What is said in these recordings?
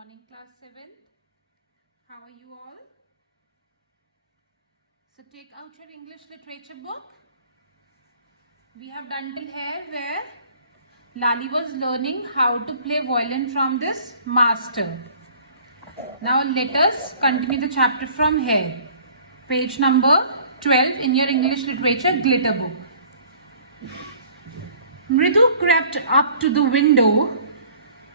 morning, class 7th. How are you all? So take out your English literature book. We have done till here where Lali was learning how to play violin from this master. Now let us continue the chapter from here. Page number 12 in your English literature glitter book. Mridu crept up to the window.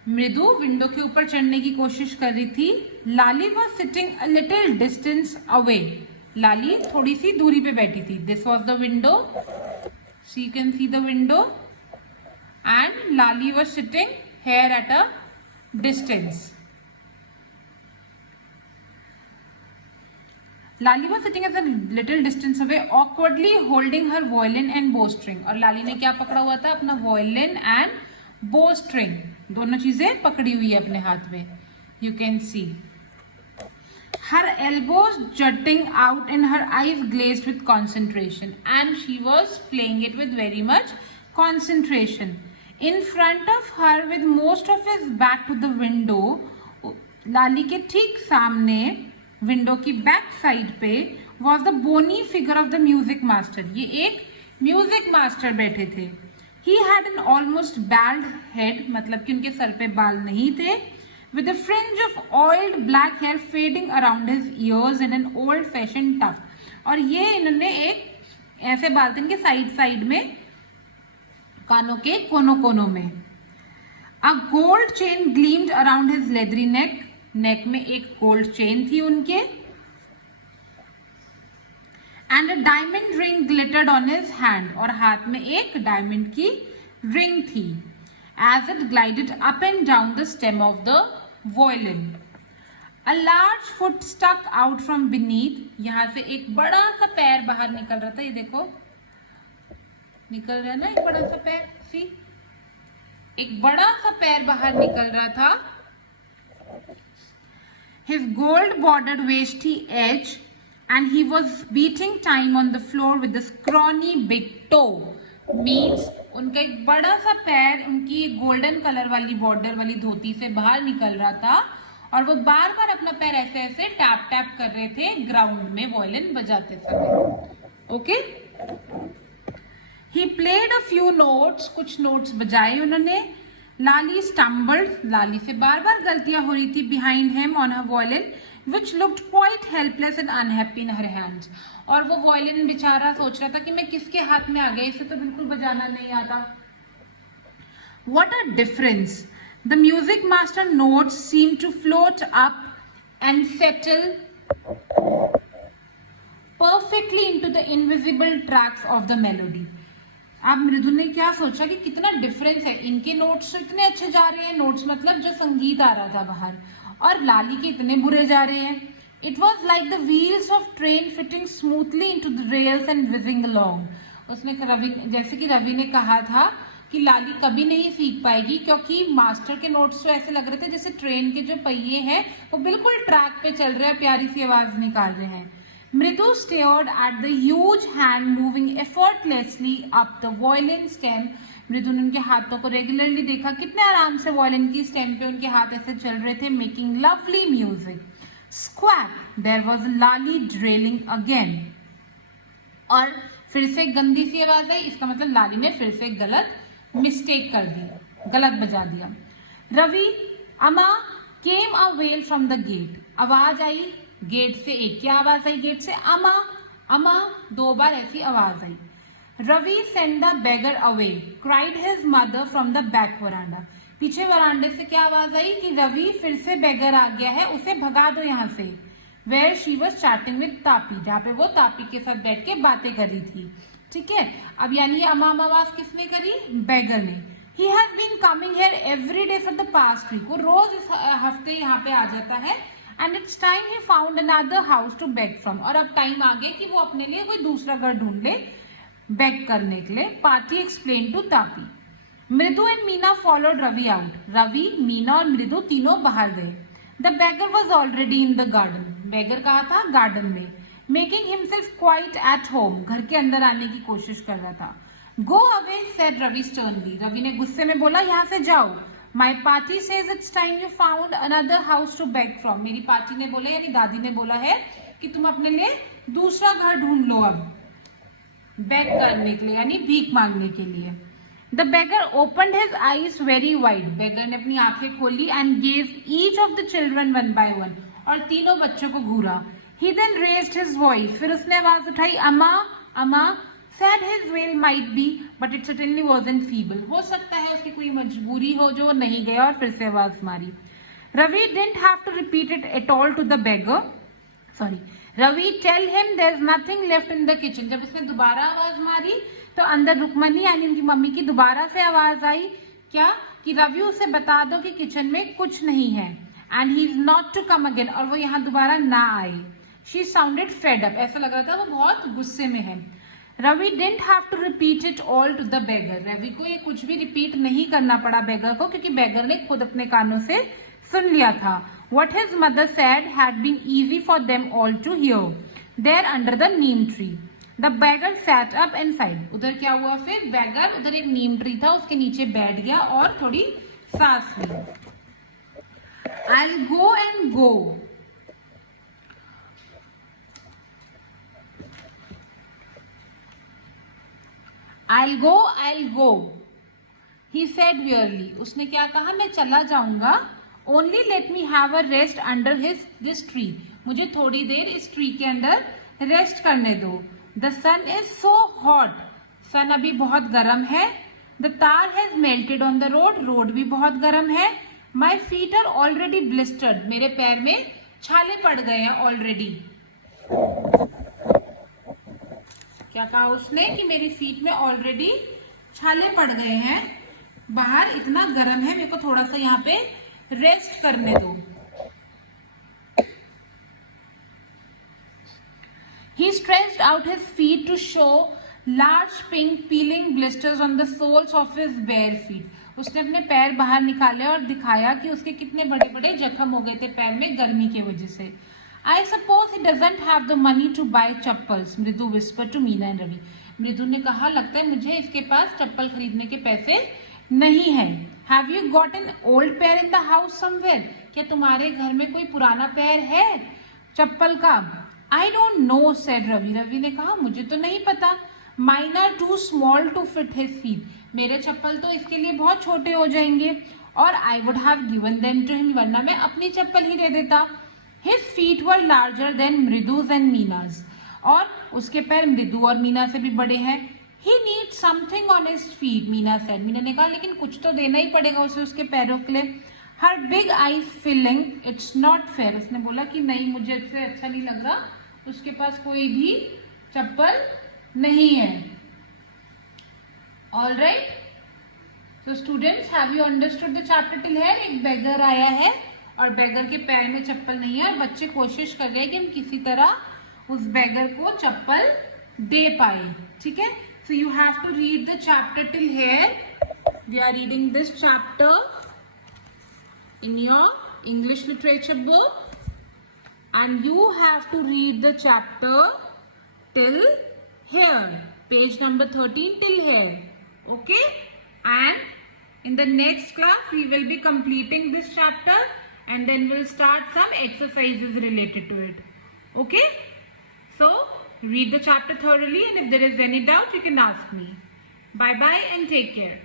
Mridu window के ऊपर चढ़ने की कोशिश कर रही थी. Lali was sitting a little distance away. Lali थोड़ी सी दूरी पे बैठी थी. This was the window. So you can see the window and Lali was sitting here at a distance. Lali was sitting at a little distance away awkwardly holding her violin and bow string. और लाली ने क्या पकड़ा हुआ था? अपना violin and bow string. दोनों चीजें पकड़ी हुई है अपने हाथ में. You can C her elbows jutting out and her eyes glazed with concentration, and she was playing it with very much concentration. In front of her, with most of his back to the window, लाली के ठीक सामने window की back side पे was the bony figure of the music master. ये एक music master बैठे थे. He had an almost bald head, मतलब कि उनके सर पे बाल नहीं थे. With a fringe of oiled black hair fading around his ears and an old-fashioned tuft. और ये इन्होंने एक ऐसे बाल थे इनके साइड में, कानों के कोनों में. A gold chain gleamed around his leathery neck. नेक में एक गोल्ड चेन थी उनके. And a diamond ring glittered on his hand. और हाथ में एक डायमंड की रिंग थी. As it glided up and down the stem of the violin. A large foot stuck out from beneath. यहाँ से एक बड़ा सा पैर बाहर निकल रहा था. ये देखो निकल रहा है ना एक बड़ा सा पैर. सी एक बड़ा सा पैर बाहर निकल रहा था. His gold bordered waisty edge. And he was beating time on the floor with the scrawny big toe. Means उनका एक बड़ा सा पैर उनकी गोल्डन कलर वाली बॉर्डर वाली धोती से बाहर निकल रहा था और वो बार बार अपना पैर ऐसे ऐसे टैप टैप कर रहे थे ग्राउंड में वॉयलिन बजाते समय. Okay. He played a few notes. कुछ नोट्स बजाए उन्होंने. लाली stumbled. लाली से बार बार गलतियां हो रही थी behind him on her violin, which looked quite helpless and unhappy in her hands. और वो वॉयलिन बेचारा सोच रहा था कि मैं किसके हाथ में आ गया, इसे तो बिल्कुल बजाना नहीं आता. What a difference! The music master notes seemed to float up and settle perfectly into the invisible tracks of the melody. अब मृदु ने क्या सोचा कि कितना डिफरेंस है. इनके नोट्स इतने अच्छे जा रहे हैं. नोट्स मतलब जो संगीत आ रहा था बाहर, और लाली के इतने बुरे जा रहे हैं. It was like the wheels of train fitting smoothly into the rails and whizzing along. उसने जैसे कि रवि ने कहा था कि लाली कभी नहीं सीख पाएगी क्योंकि मास्टर के नोट्स तो ऐसे लग रहे थे जैसे ट्रेन के जो पहिए हैं वो बिल्कुल ट्रैक पे चल रहे हैं, प्यारी सी आवाज निकाल रहे हैं. मृदु stared at the huge hand moving effortlessly up the violin stem. मृदु ने उनके हाथों को रेगुलरली देखा, कितने आराम से वॉयलिन की स्टेम पे उनके हाथ ऐसे चल रहे थे. Making lovely music. Squeak. There was Lali drilling again. और फिर से गंदी सी आवाज आई. इसका मतलब लाली ने फिर से गलत मिस्टेक कर दी, गलत बजा दिया. Ravi Amma came a wail from the gate. आवाज आई गेट से. एक क्या आवाज आई गेट से? अमा अमा. दो बार ऐसी आवाज आई. Ravi send the beggar away. Cried his mother from the back veranda. पीछे वरांडे से क्या आवाज आई कि रवि फिर से बेगर आ गया है, उसे भगा दो यहाँ से. Where she was chatting with Tapi. जहाँ पे वो तापी के साथ बैठ के बातें कर रही थी. ठीक है. अब यानी अमाम आवाज किसने करी? बेगर ने. He has been coming here every day for the past week. वो रोज इस हफ्ते यहाँ पे आ जाता है. And its time he found another house to beg from. और अब टाइम आ गया कि वो अपने लिए कोई दूसरा घर ढूंढ ले बेग करने के लिए. Party explain to Tapi. Mridu and Meena followed Ravi out. Ravi, Meena और मृदु तीनों बाहर गए. The beggar was already in the garden. Beggar कहा था गार्डन में. Making himself quite at home. घर के अंदर आने की कोशिश कर रहा था. Go away said Ravi sternly. Ravi ने गुस्से में बोला यहाँ से जाओ. My party says it's time you found another house to beg from. मेरी पार्टी ने बोला यानी दादी ने बोला है कि तुम अपने लिए दूसरा घर ढूंढ लो अब, बेग करने के लिए यानी भीख मांगने के लिए. The beggar opened his eyes very wide. beggar ने अपनी आंखें खोली and gave each of the children one by one. और तीनों बच्चों को घूरा. He then raised his voice. फिर उसने आवाज उठाई, अम्मा अम्मा. Said his wail might be, but it certainly wasn't feeble. हो सकता है उसकी कोई मजबूरी हो जो नहीं गया और फिर से आवाज मारी. Ravi didn't have to repeat it at all to the beggar. Sorry. Ravi tell him there's nothing left in the kitchen. जब उसने दोबारा आवाज मारी तो अंदर रुक्मणी यानी उनकी मम्मी की दोबारा से आवाज आई क्या कि रवि उसे बता दो कि किचन में कुछ नहीं है. And he is not to come again, और वो यहाँ दोबारा ना आए. शी साउंडेड फेड अप, ऐसा लग रहा था वो बहुत गुस्से में है. Ravi didn't have to repeat it all to the beggar. Ravi को ये कुछ भी रिपीट नहीं करना पड़ा बेगर को, क्योंकि बेगर ने खुद अपने कानों से सुन लिया था. What his mother said had been easy for them all to hear. There under the neem tree. The beggar sat up and sighed. उधर क्या हुआ फिर? beggar उधर एक नीम ट्री था उसके नीचे बैठ गया और थोड़ी सांस ली. I'll go and go. I'll go. He said wearily. उसने क्या कहा? मैं चला जाऊंगा. Only let me have a rest under this tree. मुझे थोड़ी देर इस ट्री के अंदर रेस्ट करने दो. The sun is so hot. सन अभी बहुत गर्म है. The tar has melted on the road. Road भी बहुत गर्म है. My feet are already blistered. मेरे पैर में छाले पड़ गए हैं ऑलरेडी. क्या कहा उसने कि मेरी फीट में ऑलरेडी छाले पड़ गए हैं. बाहर इतना गर्म है, मेरे को थोड़ा सा यहाँ पे रेस्ट करने दो. He stretched out his feet to show large pink peeling blisters on the soles of his bare feet. उसने अपने पैर बाहर निकाले और दिखाया कि उसके कितने बड़े बड़े जख्म हो गए थे पैर में गर्मी की वजह से. I suppose he doesn't have the money to buy chappals. मृदु whispered to Meena and Ravi. मृदु ने कहा लगता है मुझे इसके पास चप्पल खरीदने के पैसे नहीं है. Have you got an old pair in the house somewhere? क्या तुम्हारे घर में कोई पुराना पैर है चप्पल का? I don't know, said Ravi. Ravi ने कहा मुझे तो नहीं पता. Mine are too small to fit his feet. मेरे चप्पल तो इसके लिए बहुत छोटे हो जाएंगे. और I would have given them to him. वरना मैं अपनी चप्पल ही दे देता. His feet were larger than मृदु's and मीना's. और उसके पैर मृदु और मीना से भी बड़े हैं. He needs something on his feet, Meena said. Meena ने कहा लेकिन कुछ तो देना ही पड़ेगा उसे उसके पैरों के लिए. Her big eyes filling, it's not fair. उसने बोला कि नहीं मुझे इससे अच्छा नहीं लग रहा. उसके पास कोई भी चप्पल नहीं है. All right. So students, have you understood the chapter till here? एक beggar आया है और beggar के पैर में चप्पल नहीं है और बच्चे कोशिश कर रहे हैं कि हम किसी तरह उस beggar को चप्पल दे पाए. ठीक है. So you have to read the chapter till here. We are reading this chapter in your English literature book. And you have to read the chapter till here, page number 13 till here. Okay? And in the next class, we will be completing this chapter and then we'll start some exercises related to it. Okay? So, read the chapter thoroughly and if there is any doubt, you can ask me. Bye-bye and take care.